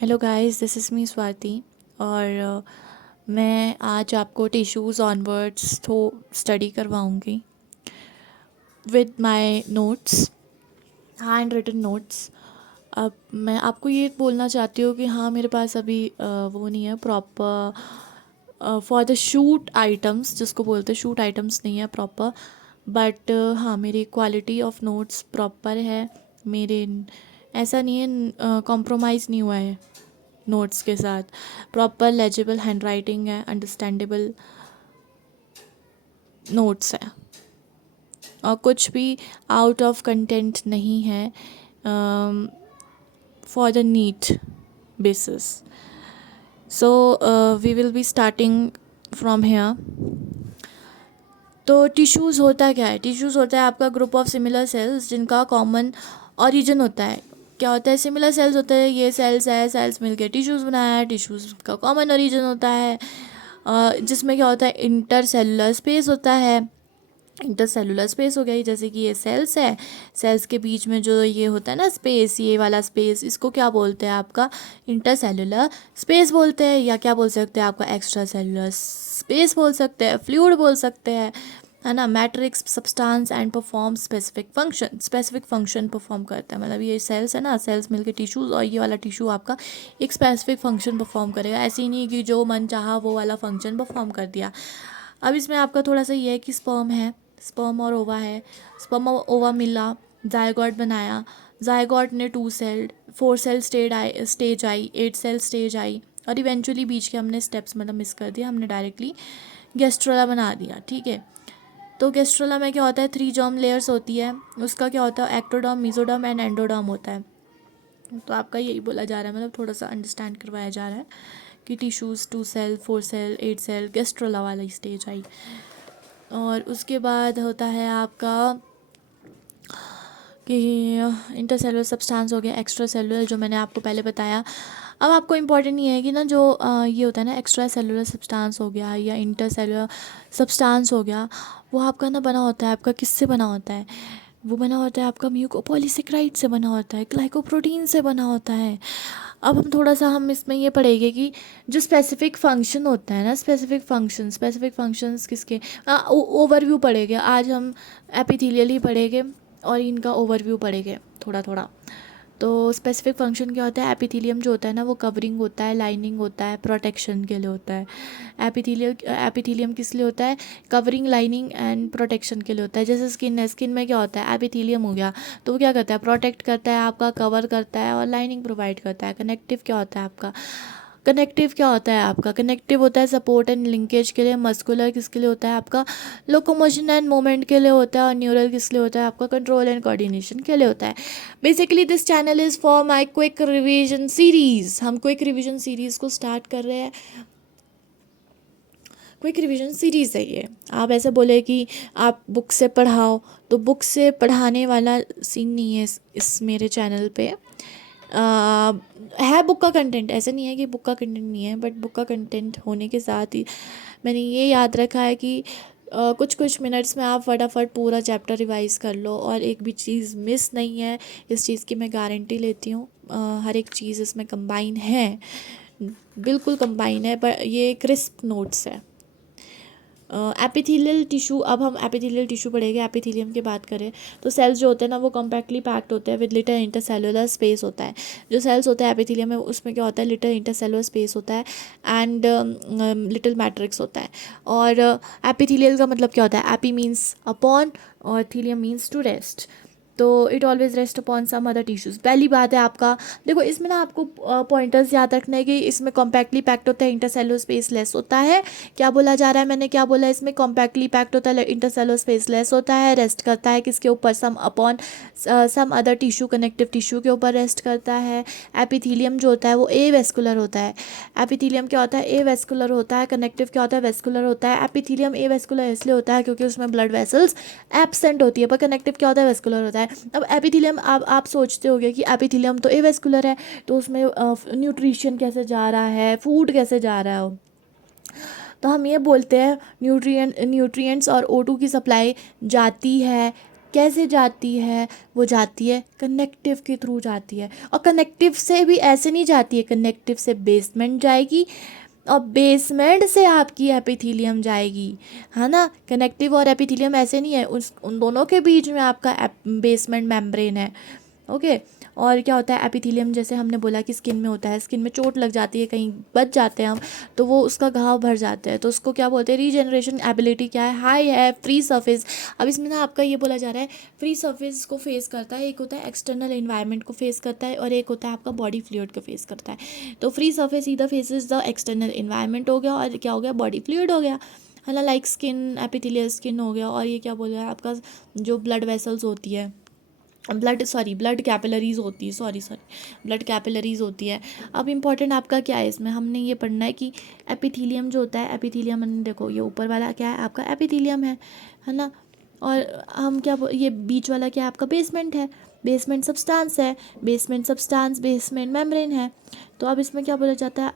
Hello guys, this is me Swati. और मैं आज आपको टिश्यूज़ ऑनवर्ड्स तो स्टडी करवाऊँगी with my notes, handwritten notes. अब मैं आपको ये बोलना चाहती हूँ कि हाँ, मेरे पास अभी वो नहीं है proper for the shoot items, जिसको बोलते हैं शूट आइटम्स नहीं है प्रॉपर। बट हाँ, मेरी क्वालिटी ऑफ नोट्स प्रॉपर है। मेरे ऐसा नहीं है, कॉम्प्रोमाइज़ नहीं हुआ है नोट्स के साथ। प्रॉपर लेजिबल हैंड राइटिंग है, अंडरस्टैंडेबल नोट्स है और कुछ भी आउट ऑफ कंटेंट नहीं है, for the NEET basis. So we will be starting from here. तो टिश्यूज़ होता क्या है? टिश्यूज़ होता है आपका ग्रुप ऑफ सिमिलर सेल्स जिनका कॉमन ओरिजिन होता है। क्या होता है? सिमिलर सेल्स होते हैं, ये सेल्स है, सेल्स मिलके टिश्यूज़ बनाया है, टिश्यूज़ का कॉमन ओरिजिन होता है। जिसमें क्या होता है? इंटर सेलुलर स्पेस होता है। इंटर सेलुलर स्पेस हो गई, जैसे कि ये सेल्स है, सेल्स के बीच में जो ये होता है ना स्पेस, ये वाला स्पेस, इसको क्या बोलते हैं? आपका इंटर सेलुलर स्पेस बोलते हैं, या क्या बोल सकते हैं? आपका एक्स्ट्रा सेलुलर स्पेस बोल सकते हैं, फ्लूइड बोल सकते हैं, है ना। Matrix substance and perform specific function perform करता है। मतलब ये सेल्स है ना, सेल्स मिलके टिश्यूज़, और ये वाला टिश्यू आपका एक स्पेसिफिक फंक्शन परफॉर्म करेगा। ऐसे ही नहीं कि जो मन चाहा वो वाला फंक्शन परफॉर्म कर दिया। अब इसमें आपका थोड़ा सा ये है कि स्पर्म है, स्पर्म और ओवा है, स्पर्म और ओवा मिला, जायगॉट बनाया, जायगॉट ने 2 सेल 4 सेल स्टेज आई, 8 सेल स्टेज आई, और इवेंचुअली बीच के हमने स्टेप्स मतलब मिस कर दिया, हमने डायरेक्टली गेस्ट्रोला बना दिया। ठीक है। तो गेस्ट्रोला में क्या होता है? 3 जर्म लेयर्स होती है। उसका क्या होता है? एक्टोडर्म, मीजोडर्म एंड एंडोडर्म होता है। तो आपका यही बोला जा रहा है, मतलब थोड़ा सा अंडरस्टैंड करवाया जा रहा है कि टिश्यूज़ 2 सेल 4 सेल 8 सेल गेस्ट्रोला वाला स्टेज आई। और उसके बाद होता है आपका कि इंटरसेलुलर सब्सटेंस हो गया, एक्स्ट्रा सेलुलर जो मैंने आपको पहले बताया। अब आपको इम्पॉर्टेंट ये है कि ना जो ये होता है ना एक्स्ट्रा सेलुलर सब्सटेंस हो गया या इंटरसेलुलर सब्सटेंस हो गया, वो आपका ना बना होता है, आपका किससे बना होता है? वो बना होता है आपका म्यूकोपॉलीसेकेराइड से बना होता है, ग्लाइकोप्रोटीन से बना होता है। अब हम इसमें ये पढ़ेंगे कि जो स्पेसिफिक फंक्शन होता है ना, स्पेसिफिक फंक्शंस किसके, ओवरव्यू पढ़ेंगे आज हम। एपिथेलियल ही पढ़ेंगे और इनका ओवरव्यू पढ़ेंगे थोड़ा थोड़ा। तो स्पेसिफिक फंक्शन क्या होता है? एपिथेलियम जो होता है ना, वो कवरिंग होता है, लाइनिंग होता है, प्रोटेक्शन के लिए होता है। एपिथेलियम किस लिए होता है? कवरिंग, लाइनिंग एंड प्रोटेक्शन के लिए होता है। जैसे स्किन है, स्किन में क्या होता है? एपिथेलियम हो गया, तो वो क्या करता है? प्रोटेक्ट करता है, आपका कवर करता है और लाइनिंग प्रोवाइड करता है। कनेक्टिव क्या होता है आपका? कनेक्टिव होता है सपोर्ट एंड लिंकेज के लिए। मस्कुलर किसके लिए होता है? आपका लोकोमोशन एंड मूवमेंट के लिए होता है। और न्यूरल किस लिए होता है? आपका कंट्रोल एंड कोऑर्डिनेशन के लिए होता है। Basically this channel is for my quick revision series. हम क्विक रिवीजन सीरीज़ को स्टार्ट कर रहे हैं। क्विक रिवीजन सीरीज़ है ये। आप ऐसे बोले कि आप बुक से पढ़ाओ, तो बुक से पढ़ाने वाला सीन नहीं है इस मेरे चैनल पे। है बुक का कंटेंट, ऐसे नहीं है कि बुक का कंटेंट नहीं है, बट बुक का कंटेंट होने के साथ ही मैंने ये याद रखा है कि कुछ कुछ मिनट्स में आप फटाफट पूरा चैप्टर रिवाइज कर लो और एक भी चीज़ मिस नहीं है। इस चीज़ की मैं गारंटी लेती हूँ। हर एक चीज़ इसमें कंबाइन है, बिल्कुल कंबाइन है, पर ये क्रिस्प नोट्स है। एपिथेलियल टिश्यू, अब हम एपिथेलियल टिश्यू पढ़ेंगे। एपिथेलियम की बात करें तो सेल्स जो होते हैं ना, वो कॉम्पैक्टली पैक्ड होते हैं विद लिटिल इंटरसेलुलर स्पेस होता है। जो सेल्स होते हैं एपिथेलियम में, उसमें क्या होता है? लिटिल इंटरसेलुलर स्पेस होता है एंड लिटिल मैट्रिक्स होता है। और एपिथेलियल का मतलब क्या होता है? एपी मीन्स अपॉन और थीलियम मीन्स टू रेस्ट। तो it always rest upon some other tissues. पहली बात है आपका, देखो इसमें ना आपको पॉइंटर्स याद रखना है कि इसमें कॉम्पैक्टली पैक्ड होता है, इंटरसेलुलर स्पेस लेस होता है। क्या बोला जा रहा है? मैंने क्या बोला? इसमें कॉम्पैक्टली पैक्ड होता है, इंटरसेलुलर स्पेस लेस होता है, रेस्ट करता है किसके ऊपर? Some upon some other tissue, connective tissue के ऊपर रेस्ट करता है। एपिथेलियम जो होता है वो ए वेस्कुलर होता है। एपिथेलियम क्या होता है? ए वेस्कुलर होता है। कनेक्टिव क्या होता है? वेस्कुलर होता है। एपिथेलियम ए वेस्कुलर इसलिए होता है क्योंकि उसमें ब्लड वेसल्स एब्सेंट होती है, पर कनेक्टिव क्या होता है? वेस्कुलर होता है। अब एपिथेलियम, आप सोचते होगे कि एपिथेलियम तो ए वेस्कुलर है, तो उसमें न्यूट्रिशन कैसे जा रहा है, फूड कैसे जा रहा है? तो हम ये बोलते हैं न्यूट्रिएंट्स और O2 की सप्लाई जाती है कैसे जाती है? वो जाती है कनेक्टिव के थ्रू जाती है, और कनेक्टिव से भी ऐसे नहीं जाती है, कनेक्टिव से बेसमेंट जाएगी और बेसमेंट से आपकी एपिथीलियम जाएगी, है ना। कनेक्टिव और एपिथीलियम ऐसे नहीं है, उन दोनों के बीच में आपका बेसमेंट मेम्ब्रेन है। ओके। और क्या होता है एपिथीलियम, जैसे हमने बोला कि स्किन में होता है, स्किन में चोट लग जाती है, कहीं बच जाते हैं हम, तो वो उसका घाव भर जाता है, तो उसको क्या बोलते हैं, रीजनरेशन एबिलिटी क्या है, हाई है, फ्री सरफेस। अब इसमें ना आपका ये बोला जा रहा है फ्री सरफेस को फेस करता है, एक होता है एक्सटर्नल एनवायरनमेंट को फेस करता है, और एक होता है आपका बॉडी फ्लूइड को फेस करता है। तो फ्री सरफेस इधर फेसेस द एक्सटर्नल एनवायरनमेंट हो गया, और क्या हो गया, बॉडी फ्लूइड हो गया, है ना, लाइक स्किन, एपिथेलियल स्किन हो गया। और ये क्या बोल रहा है आपका, जो ब्लड वेसल्स होती है, ब्लड कैपिलरीज होती है, ब्लड कैपिलरीज होती है। अब इम्पॉर्टेंट आपका क्या है इसमें, हमने ये पढ़ना है कि एपिथीलियम जो होता है, एपिथीलियम देखो ये ऊपर वाला क्या है आपका एपिथीलियम है ना। और हम ये बीच वाला क्या है आपका बेसमेंट है, बेसमेंट सब्सटेंस है, बेसमेंट सब्सटेंस बेसमेंट मेम्ब्रेन है। तो अब इसमें क्या बोला जाता है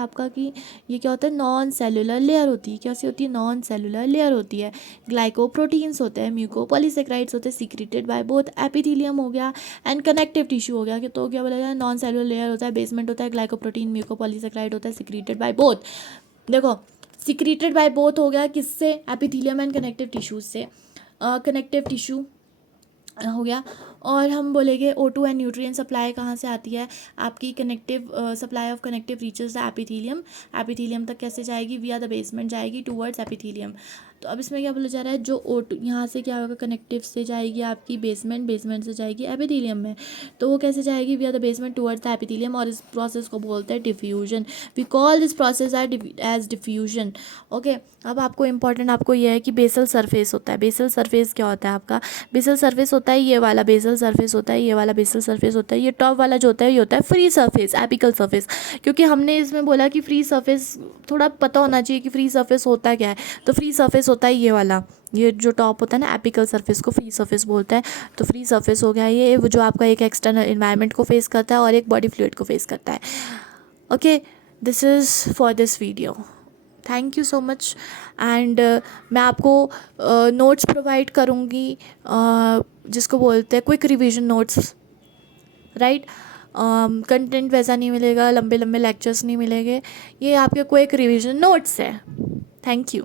आपका, कि ये क्या होता है, नॉन सेलुलर लेयर होती है। कैसी होती है, नॉन सेलुलर लेयर होती है। ग्लाइकोप्रोटीन्स होते हैं, म्यूकोपॉलीसेक्राइड्स होते हैं, सीक्रेटेड बाय बोथ एपिथीलियम हो गया एंड कनेक्टिव टिश्यू हो गया। कि तो क्या बोला जाता है, नॉन सेलुलर लेयर होता है, बेसमेंट होता है, ग्लाइकोप्रोटीन म्यूकोपॉलीसेक्राइड होता है, सीक्रेटेड बाय बोथ। देखो सीक्रेटेड बाय बोथ हो गया किससे, एपिथीलियम एंड कनेक्टिव टिश्यूज से, कनेक्टिव टिश्यू हो गया। और हम बोलेंगे O2 एंड न्यूट्रिएंट सप्लाई कहाँ से आती है आपकी, connective supply of connective reaches the epithelium, epithelium तक कैसे जाएगी, विया द बेसमेंट जाएगी टूवर्ड्स एपिथीलियम। तो अब इसमें क्या बोला जा रहा है, जो O2 यहाँ से क्या होगा, कनेक्टिव से जाएगी आपकी बेसमेंट, बेसमेंट से जाएगी एपिथीलियम में, तो वो कैसे जाएगी, via the basement towards the epithelium. और इस प्रोसेस को बोलते हैं diffusion, we call this process as diffusion. Okay. अब आपको इंपॉर्टेंट आपको ये है कि बेसल सरफेस होता है, बेसल सरफेस क्या होता है आपका, बेसल सरफेस होता है ये वाला बेसल सरफेस होता है, ये वाला बेसल सरफेस होता है, ये टॉप वाला जो होता है ये होता है फ्री सरफेस, एपिकल सरफेस। क्योंकि हमने इसमें बोला कि फ्री सरफेस थोड़ा पता होना चाहिए कि फ्री सरफेस होता क्या है, तो फ्री सरफेस होता है ये वाला, ये जो टॉप होता है ना एपिकल सरफेस को फ्री सरफेस बोलता है। तो फ्री सरफेस हो गया ये, वो जो आपका एक एक्सटर्नल एनवायरनमेंट को फेस करता है और एक बॉडी फ्लूइड को फेस करता है। Okay, this is for this video, thank you so much. And मैं आपको नोट्स प्रोवाइड करूँगी, जिसको बोलते हैं quick revision notes, right. Content वैसा नहीं मिलेगा, लंबे लंबे लेक्चर्स नहीं मिलेंगे, ये आपके क्विक रिवीजन नोट्स है। Thank you.